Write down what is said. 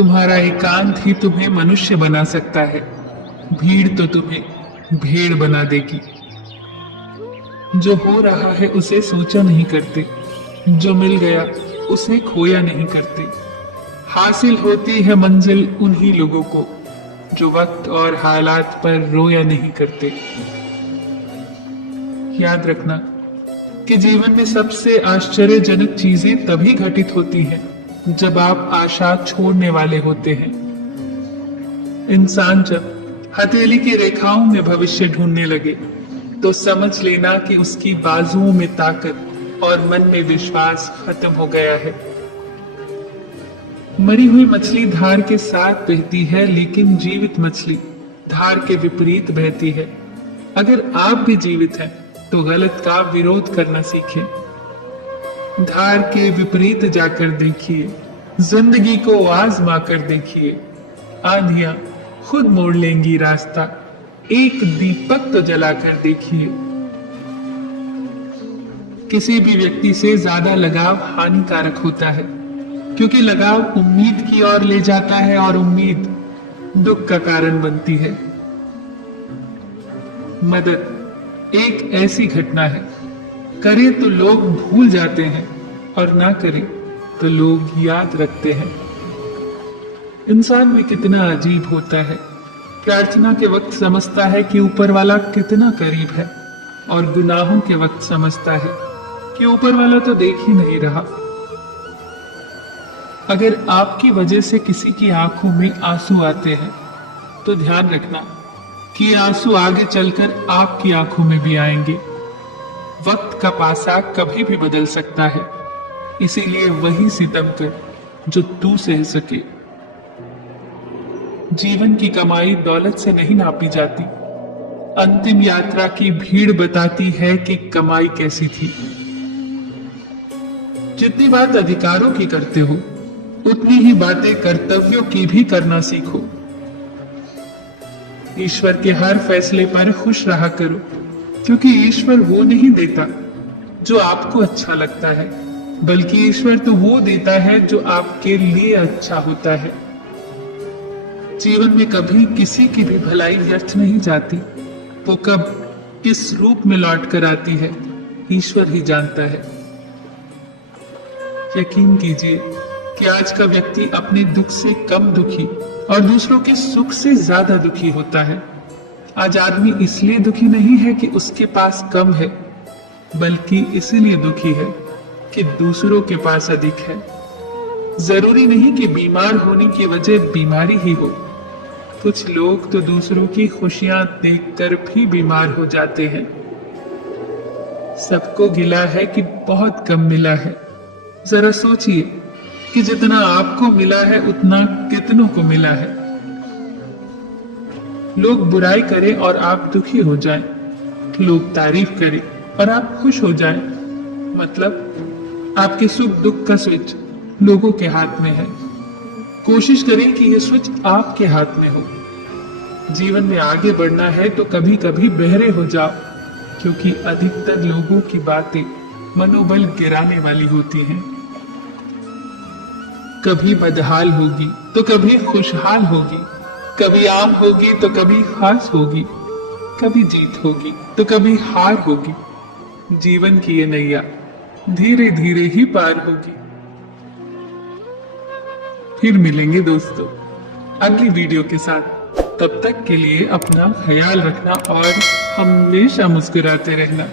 तुम्हारा एकांत ही तुम्हें मनुष्य बना सकता है। भीड़ तो तुम्हें भेड़ बना देगी। जो हो रहा है उसे सोचा नहीं करते, जो मिल गया उसे खोया नहीं करते। हासिल होती है मंजिल उन्हीं लोगों को जो वक्त और हालात पर रोया नहीं करते। याद रखना कि जीवन में सबसे आश्चर्यजनक चीजें तभी घटित होती हैं जब आप आशा छोड़ने वाले होते हैं। इंसान जब हथेली की रेखाओं में भविष्य ढूंढने लगे तो समझ लेना कि उसकी बाजुओं में ताकत और मन में विश्वास खत्म हो गया है। मरी हुई मछली धार के साथ बहती है, लेकिन जीवित मछली धार के विपरीत बहती है। अगर आप भी जीवित हैं तो गलत का विरोध करना सीखें। धार के विपरीत जाकर देखिए, जिंदगी को आजमा कर देखिए। आंधियां खुद मोड़ लेंगी रास्ता, एक दीपक तो जलाकर देखिए। किसी भी व्यक्ति से ज्यादा लगाव हानिकारक होता है, क्योंकि लगाव उम्मीद की ओर ले जाता है और उम्मीद दुख का कारण बनती है। मदद एक ऐसी घटना है, करे तो लोग भूल जाते हैं और ना करे तो लोग याद रखते हैं। इंसान भी कितना अजीब होता है। प्रार्थना के वक्त समझता है कि ऊपर वाला कितना करीब है, और गुनाहों के वक्त समझता है कि ऊपर वाला तो देख ही नहीं रहा। अगर आपकी वजह से किसी की आंखों में आंसू आते हैं तो ध्यान रखना कि आंसू आगे चलकर आपकी आंखों में भी आएंगे। वक्त का पासा कभी भी बदल सकता है, इसीलिए वही सितम कर जो तू सह सके। जीवन की कमाई दौलत से नहीं नापी जाती। अंतिम यात्रा की भीड़ बताती है कि कमाई कैसी थी। जितनी बात अधिकारों की करते हो, उतनी ही बातें कर्तव्यों की भी करना सीखो। ईश्वर के हर फैसले पर खुश रहा करो, क्योंकि ईश्वर वो नहीं देता जो आपको अच्छा लगता है, बल्कि ईश्वर तो वो देता है जो आपके लिए अच्छा होता है। जीवन में कभी किसी की भी भलाई व्यर्थ नहीं जाती। वो कब किस रूप में लौट कर आती है, ईश्वर ही जानता है। यकीन कीजिए कि आज का व्यक्ति अपने दुख से कम दुखी और दूसरों के सुख से ज्यादा दुखी होता है। आज आदमी इसलिए दुखी नहीं है कि उसके पास कम है, बल्कि इसीलिए दुखी है कि दूसरों के पास अधिक है। जरूरी नहीं कि बीमार होने की वजह बीमारी ही हो। कुछ लोग तो दूसरों की खुशियां देखकर भी बीमार हो जाते हैं। सबको गिला है कि बहुत कम मिला है। जरा सोचिए कि जितना आपको मिला है उतना कितनों को मिला है। लोग बुराई करें और आप दुखी हो जाएं, लोग तारीफ करें और आप खुश हो जाएं, मतलब आपके सुख दुख का स्विच लोगों के हाथ में है। कोशिश करें कि यह स्विच आपके हाथ में हो। जीवन में आगे बढ़ना है तो कभी कभी बहरे हो जाओ, क्योंकि अधिकतर लोगों की बातें मनोबल गिराने वाली होती हैं। कभी बदहाल होगी तो कभी खुशहाल होगी, कभी आम होगी तो कभी खास होगी, कभी जीत होगी तो कभी हार होगी। जीवन की ये नैया धीरे धीरे ही पार होगी। फिर मिलेंगे दोस्तों अगली वीडियो के साथ। तब तक के लिए अपना ख्याल रखना और हमेशा मुस्कुराते रहना।